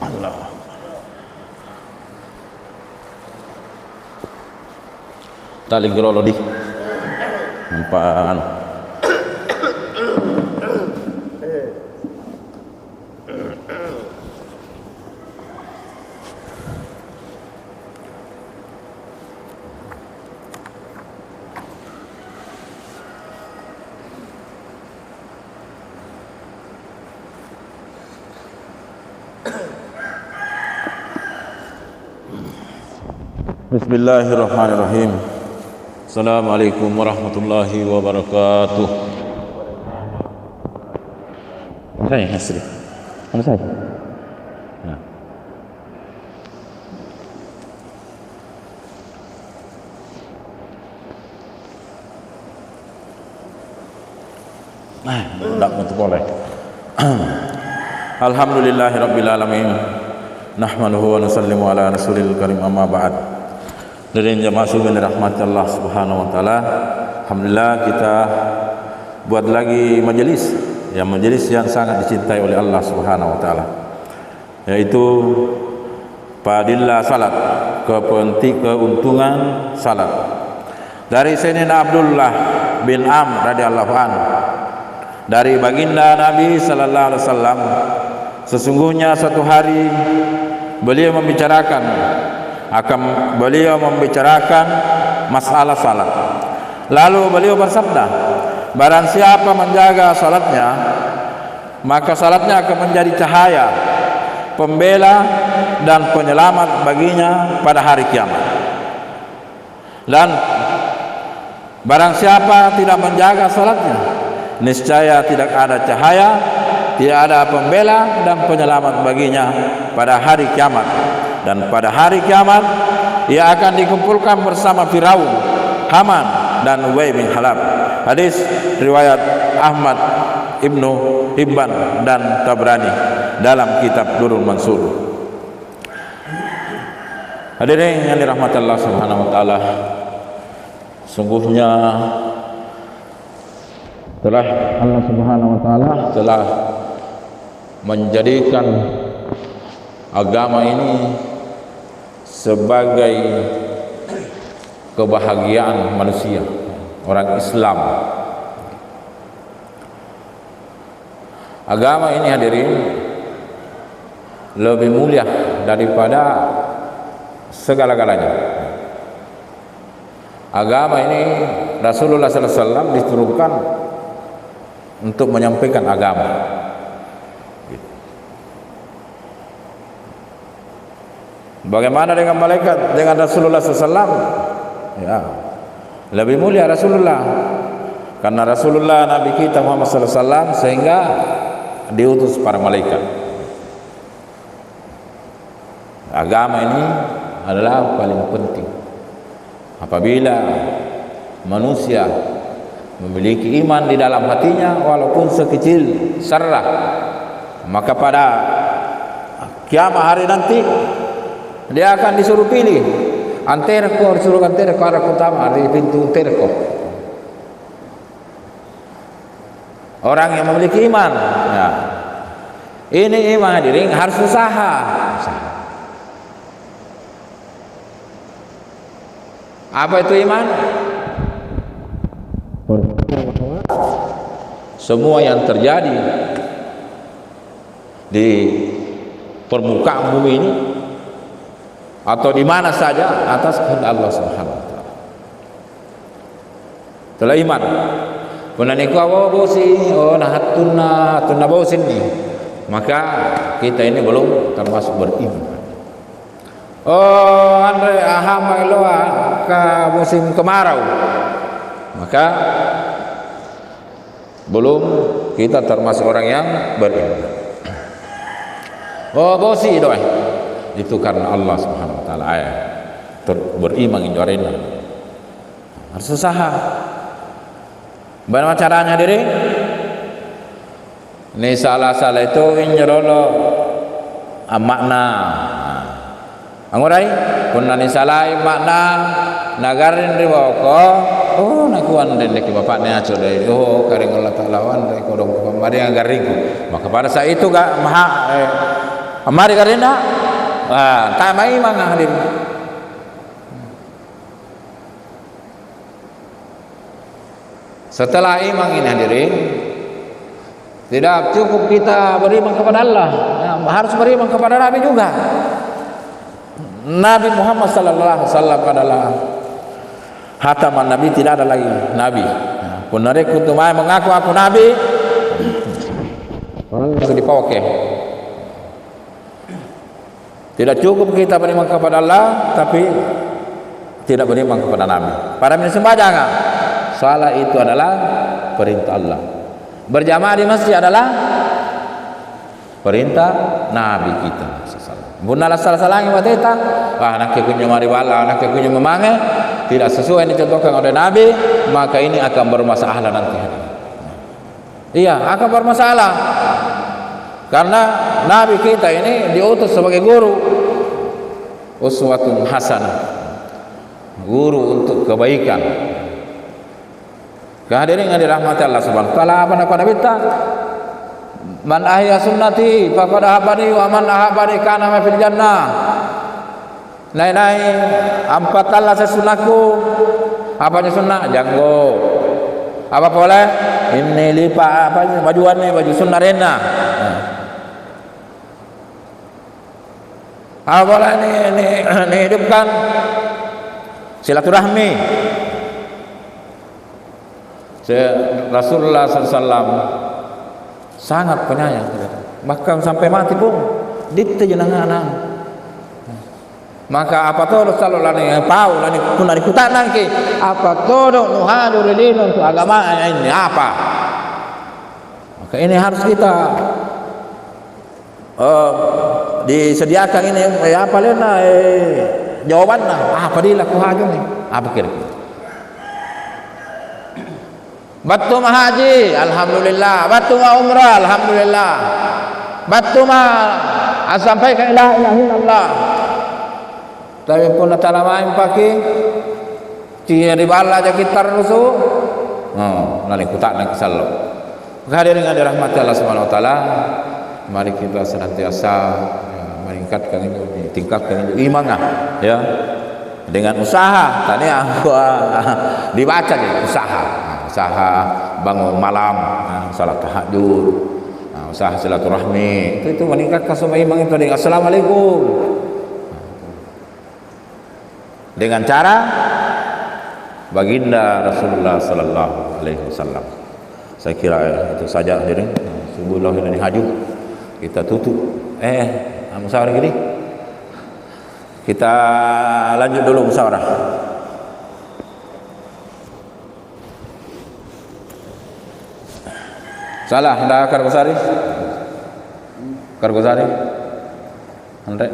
Allah. Tali gerolo di nampak Bismillahirrahmanirrahim. Assalamualaikum warahmatullahi wabarakatuh. Saya Hasri. Mana saya? Ya. Tak betul boleh. Alhamdulillahirabbil alamin. Nahmaduhu wa nusallimu ala rasulil karim amma ba'd. Dari jemaah subhan rahmat Allah Subhanahu wa taala. Alhamdulillah kita buat lagi majelis yang sangat dicintai oleh Allah Subhanahu wa taala, yaitu Fadilah salat, keuntungan salat. Dari Sayyidina Abdullah bin Amr radhiyallahu anhu, dari baginda Nabi sallallahu alaihi wasallam, sesungguhnya suatu hari beliau membicarakan masalah salat. Lalu beliau bersabda, barang siapa menjaga salatnya, maka salatnya akan menjadi cahaya, pembela dan penyelamat baginya pada hari kiamat. Dan barang siapa tidak menjaga salatnya, niscaya tidak ada cahaya, tidak ada pembela dan penyelamat baginya pada hari kiamat. Dan pada hari kiamat ia akan dikumpulkan bersama Firaun, Haman dan Ubay bin Khalaf. Hadis riwayat Ahmad, Ibnu Hibban dan Tabrani dalam kitab Durrul Mansur. Hadirin yang dirahmati Allah Subhanahu wa taala, sungguhnya telah Allah Subhanahu wa taala telah menjadikan agama ini sebagai kebahagiaan manusia, orang Islam. Agama ini hadirin lebih mulia daripada segala-galanya. Agama ini Rasulullah sallallahu alaihi wasallam diturunkan untuk menyampaikan agama. Bagaimana dengan malaikat, dengan Rasulullah SAW? Ya, lebih mulia Rasulullah, karena Rasulullah Nabi kita Muhammad SAW, sehingga diutus para malaikat. Agama ini adalah paling penting. Apabila manusia memiliki iman di dalam hatinya, walaupun sekecil zarrah, maka pada kiamat hari nanti dia akan disuruh pilih anterko, disuruh anterko arah utama di pintu anterko. Orang yang memiliki iman, ya. Ini iman hadirin harus usaha. Apa itu iman? Semua yang terjadi di permukaan bumi ini atau di mana saja atas kehendak Allah Subhanahu wa taala. Itulah iman. Kuna niku awo bosi, nah tunna bosin nih. Maka kita ini belum termasuk beriman. Andre ahama iloa ke musim kemarau. Maka belum kita termasuk orang yang beriman. Bosi doa. Itu karena Allah Subhanahu wa taala beriman injorena. Harus usaha. Bagaimana caranya diri? Ini salah-salah itu injorolo makna. Angurai kunna ni salai makna nagarin riwoko nakuan den dek bapaknya aco dari karing Allah taala wan dari kodong pamari ngaringku. Maka pada saat itu gak maha amari karena tamai mangah hadir. Setelah iman ini hadirin, tidak cukup kita beriman kepada Allah, harus beriman kepada Nabi juga. Nabi Muhammad sallallahu alaihi wasallam adalah hataman Nabi, tidak ada lagi Nabi. Punare kutumai mengaku aku Nabi, orang itu dipakai. Tidak cukup kita beriman kepada Allah, tapi tidak beriman kepada Nabi. Para penyembah jangan. Salat itu adalah perintah Allah. Berjamaah di masjid adalah perintah Nabi kita. Bunala salah-salah yang wateta, nak kunya mari wala, nak kunya memanggil, tidak sesuai yang dicontohkan oleh Nabi, maka ini akan bermasalah nanti. Iya, akan bermasalah. Karena Nabi kita ini diutus sebagai guru, uswatun hasanah, guru untuk kebaikan. Kehadirin yang dirahmati Allah Subhanahu wa taala, apa nak Nabi ta? Man ahya sunnati faqad ahabani wa man ahabani kana fil jannah. Nai ampat Allah sunahku. Apanya sunnah? Janggo. Apa boleh? Ini lipa apa bajuan nih, baju sunnah rena. Apa boleh ini hidupkan silaturahmi. Rasulullah SAW sangat penyayang, bahkan sampai mati pun dite jenengan. Maka apa tuh Rasulullah yang tahu lani kuna dikutan nangki apa tuh nuhadu lilin untuk agama ini apa? Maka ini harus kita disediakan ini apa lena jawabannya apa dia kuhaju nih apa kira-kira? Batu haji, alhamdulillah. Batu umrah, alhamdulillah. Batu sampai ke la ilaha illallah. Tapi pun tala main pakai cia di bala aja kita rusuh. Lalu kutak nak kesal. Hadirin yang dirahmati Allah Subhanahu wa taala, mari kita senantiasa meningkatkan ini, tingkatkan ini iman ya. Dengan usaha, tadi aku dibaca nih usaha bangun malam, salat tahajud, usaha silaturahmi, itu meningkatkan semua iman itu dengan assalamualaikum. Dengan cara baginda Rasulullah sallallahu alaihi wasallam. Saya kira itu saja hadirin. Sebelum ini haju kita tutup. Musyawarah gini. Kita lanjut dulu musyawarah. Salah, ada Kargosari? Kargosari? Andre?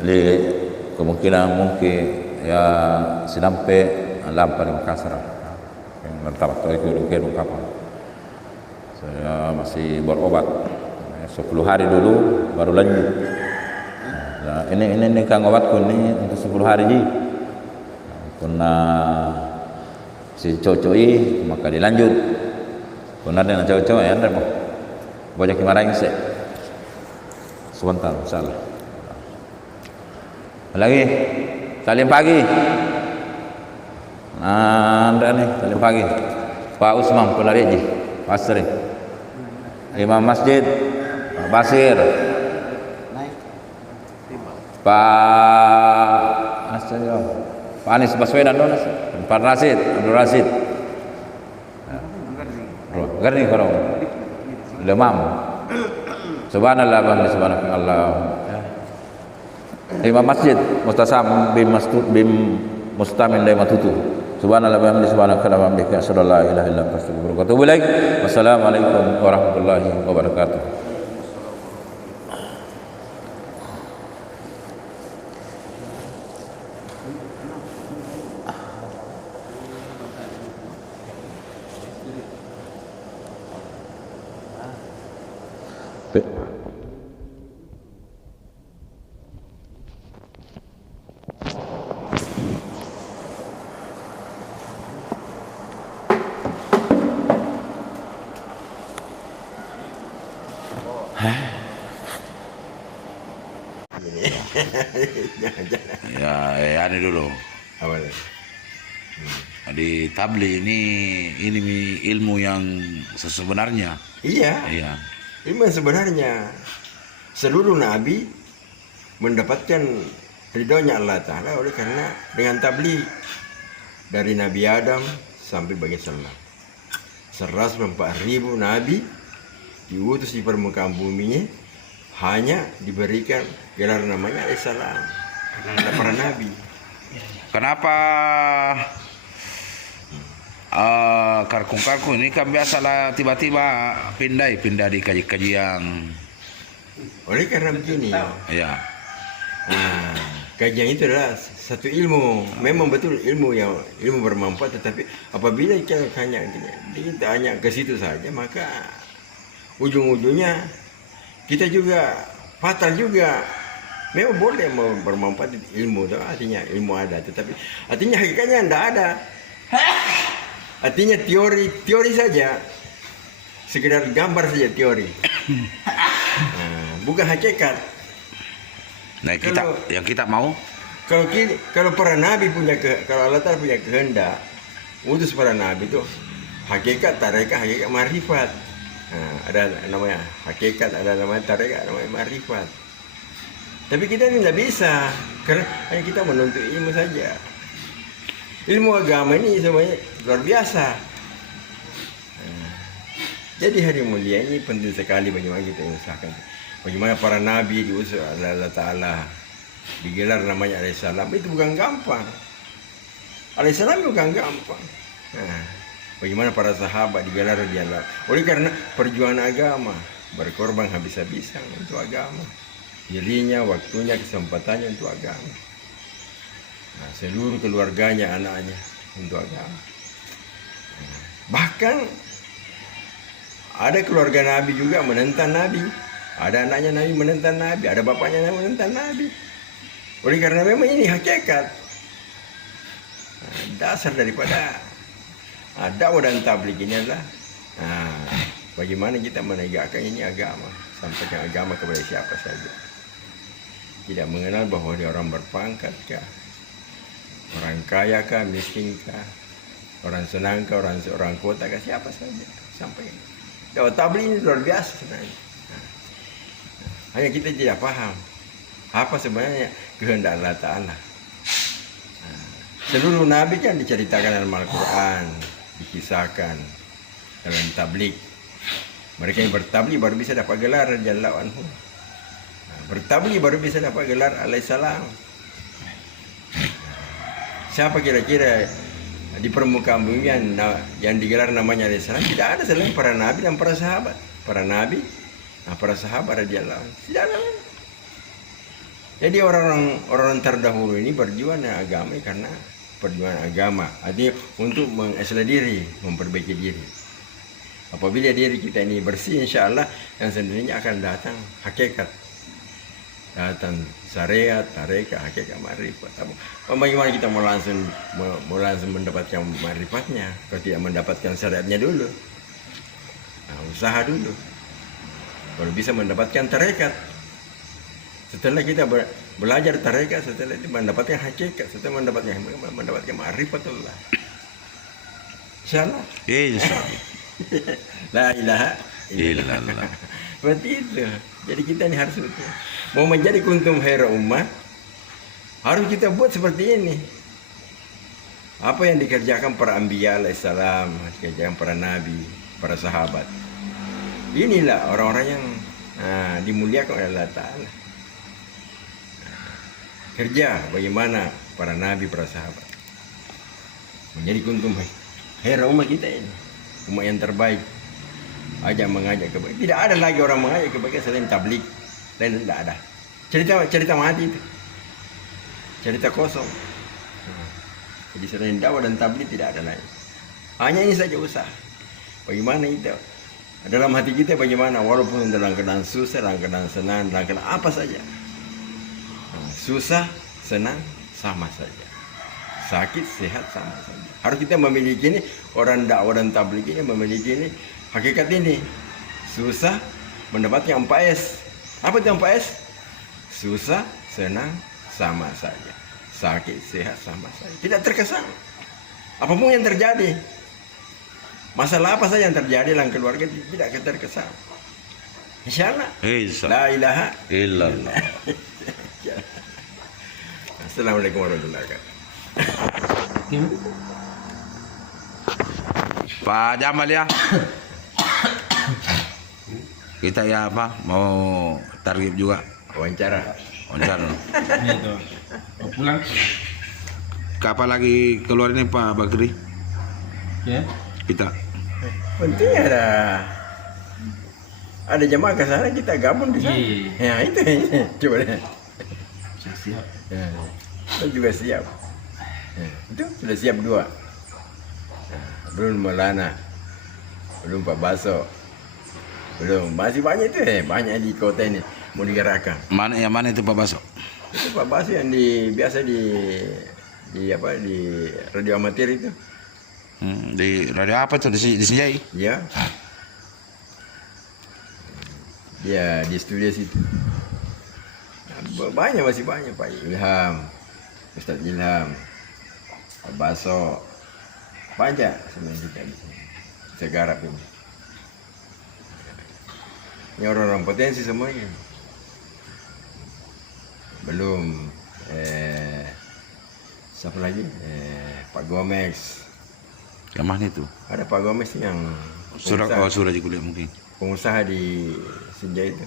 Jadi kemungkinan mungkin ya sinampe lampa di Makassar. Yang bertabak itu kapan? Saya masih berobat. 10 hari dulu baru lanjut. Nah, ini kang obatku ini untuk 10 hari ji. Karena si cocoi maka dilanjut. Benar dengan cocoi ya, mau banyak dimarahin sih. Sebentar, salah. Lagi salim pagi. Anda nih salim pagi. Pak Usman Penariji, Pasri, Imam Masjid, Pak Basir, Pak Asyo, Pak Anies Baswedan dong, Pak Rasid, Abdul Rasid. Garni kalau lemam. Subhanallah wa subhanallah. Imam Masjid Mustasam bim Mustamin Lai Matutu. Subhanallah wa bihamdihi subhanaka wa bihamdika asyhadu an la ilaha illa anta astaghfiruka wa atubu ilaik. Wassalamualaikum warahmatullahi wabarakatuh. Ya, ini dulu. Apa Di tabli ini ilmu yang sebenarnya. Iya, Iya. ilmu yang sebenarnya seluruh nabi mendapatkan ridhonya Allah Ta'ala oleh karena dengan tabligh dari Nabi Adam sampai bagi Sallam 104.000 nabi diutus di permukaan buminya hanya diberikan gelar namanya Alaihissalam karena para nabi. Kenapa karkung-karkung ini kan biasalah tiba-tiba pindah di kajian. Oleh karena begini, Ya. kajian itu adalah satu ilmu, memang betul ilmu bermanfaat, tetapi apabila kita hanya ke situ saja, maka ujung-ujungnya kita juga fatal juga. Memang boleh bermanfaat ilmu itu, artinya ilmu ada, tetapi artinya hakikatnya tidak ada. Artinya teori saja, sekedar gambar saja teori, bukan hakikat. Nah, yang kita mau Kalau para nabi kalau Allah Ta'ala punya kehendak utus para nabi itu hakikat, tarekat, hakikat, marifat. Ada namanya hakikat, ada namanya tarekat, namanya marifat. Tapi kita ini tidak bisa karena hanya kita menuntut ilmu saja. Ilmu agama ini semuanya luar biasa. Jadi hari mulia ini penting sekali bagaimana kita usahakan. Bagaimana para nabi diutus oleh Allah Ta'ala, digelar namanya Alaihissalam, itu bukan gampang. Alaihissalam bukan gampang. Bagaimana para sahabat digelar dialah. Oleh karena perjuangan agama, berkorban habis-habisan untuk agama. Dirinya, waktunya, kesempatannya untuk agama. Seluruh keluarganya, anaknya untuk agama. Bahkan ada keluarga Nabi juga menentang Nabi. Ada anaknya Nabi menentang Nabi, ada bapaknya Nabi menentang Nabi. Oleh karena memang ini hakikat. Dasar daripada dakwah dan tabligh ini adalah bagaimana kita menegakkan ini agama, sampaikan agama kepada siapa saja. Tidak mengenal bahwa dia orang berpangkat kah, orang kaya kah, miskin kah, orang senang kah, orang kota kah, siapa saja sampaikan. Dakwah tabligh ini luar biasa sebenarnya. Hanya kita tidak paham apa sebenarnya kehendak Allah Ta'ala. Seluruh nabi kan diceritakan dalam Al-Quran, dikisahkan dalam tabligh. Mereka yang bertabligh baru bisa dapat gelar radhiyallahu anhu. Bertabligh baru bisa dapat gelar Alaihissalam. Siapa kira-kira di permukaan bumi yang digelar namanya Alaihissalam? Tidak ada selain para nabi dan para sahabat. Para nabi, para sahabat radhiyallahu anhu. Tidak ada lain. Jadi orang-orang terdahulu ini berjuang dengan agama karena perjuangan agama, artinya untuk mengislah diri, memperbaiki diri. Apabila diri kita ini bersih, insya Allah yang sendirinya akan datang hakikat, datang syariat, tarekat, hakikat, marifat. Bagaimana kita mau langsung mendapatkan marifatnya kalau tidak mendapatkan syariatnya dulu? Usaha dulu, baru bisa mendapatkan tarekat. Setelah kita belajar tarekat, setelah itu mendapatkan hakikat, setelah mendapatkan ma'rifatullah. Insyaallah. Insyaallah. La ilaha illallah. Seperti itu. Jadi kita ini harus mau menjadi kuntum khaira ummah, harus kita buat seperti ini. Apa yang dikerjakan para anbiya alaihissalam, dikerjakan para nabi, para sahabat. Inilah orang-orang yang dimuliakan oleh Allah Ta'ala. Kerja bagaimana para nabi, para sahabat. Menjadi kuntum hera umat kita ini. Umat yang terbaik. Mengajak kebaikan. Tidak ada lagi orang mengajak kebaikan selain tablik. Lain tidak ada. Cerita mati itu. Cerita kosong. Jadi selain dakwah dan tablik tidak ada lagi. Hanya ini saja usaha. Bagaimana itu? Dalam hati kita bagaimana? Walaupun dalam keadaan susah, dalam keadaan senang, dalam keadaan apa saja. Susah, senang, sama saja. Sakit, sehat, sama saja. Harus kita memiliki ini, orang dakwah dan tabligh ini memiliki ini, hakikat ini. Susah, mendapatkan 4S. Apa itu 4S? Susah, senang, sama saja. Sakit, sehat, sama saja. Tidak terkesan. Apapun yang terjadi. Masalah apa saja yang terjadi dalam keluarga tidak terkesan. Insyaallah. La ilaha illallah. Assalamualaikum warahmatullahi wabarakatuh. Pak Jamal ya. Kita ya apa? Mau target juga. Wawancara. Itu. Mau pulang? Kapan lagi keluar ini Pak Bakri? Ya. Kita. Penting ada jemaah ke sana, kita gabung di sana. Ya itu coba deh. Saya siap. Ya, saya juga siap. Ya, itu sudah siap 2. Nah, belum Maulana, belum Pak Baso, belum masih banyak itu banyak di kota ini mau digerakkan. Mana itu Pak Baso? Itu Pak Baso yang biasa di radio amatir itu. Di radio apa tuh di Sinjai? Ya. Dia di studio situ. Nah, masih banyak Pak Ilham, Ustadz Ilham, Pak Baso, banyak sebenarnya kita di sini. Kita garap ini. Ini orang-orang potensi semuanya. Belum siapa lagi? Pak Gomez. Yang mana itu? Ada Pak Gomez yang Surah di kuliah mungkin. pengusaha di Sinjai itu.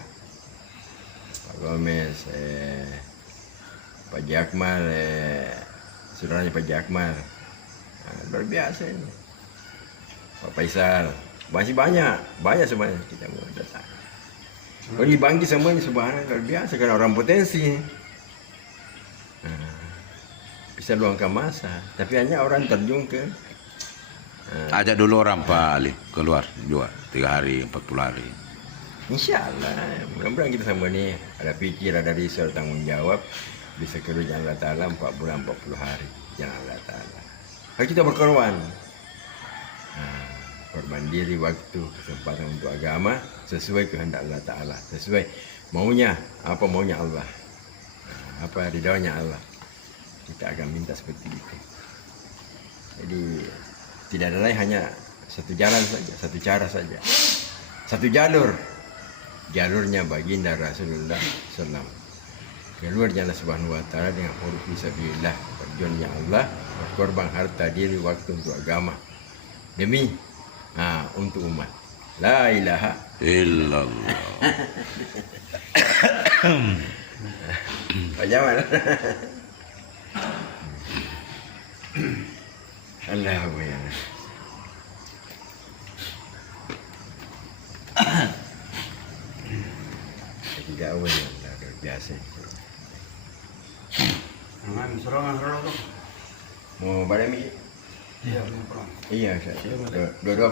Pak Gomez, Pak Jakmal, saudaranya Pak Jakmal. Nah, luar biasa ini. Pak Faisal, masih banyak semuanya kita mau datang. Kalau dibangkit semuanya subhanallah luar biasa karena orang potensi. Nah, bisa luangkan masa, tapi hanya orang terjun ke Ajak dulu orang Pak Ali keluar juga 3 hari 40 hari. Insya Allah, mudah-mudahan kita sama ini ada pikir, ada risau, tanggung jawab, bisa kerja Allah Ta'ala 4 bulan 40 hari, jangan Allah Ta'ala. Kalau kita berkorban, korban diri, waktu, kesempatan untuk agama, sesuai kehendak Allah Ta'ala, sesuai maunya, apa maunya Allah, apa ridhonya Allah, kita akan minta seperti itu. Jadi tidak ada lain, hanya satu jalan saja, satu cara saja, satu jalurnya baginda Rasulullah SAW. Keluar jalan Subhanahu Wa Taala dengan huruf fisabilillah, berjuangnya Allah, berkorban harta diri, waktu untuk agama, demi untuk umat. La ilaha illallah. Pak Jamal. Allah ya. Tidak awal luar biasa. Mau balik mi? Iya, mau pulang. Iya, dua-dua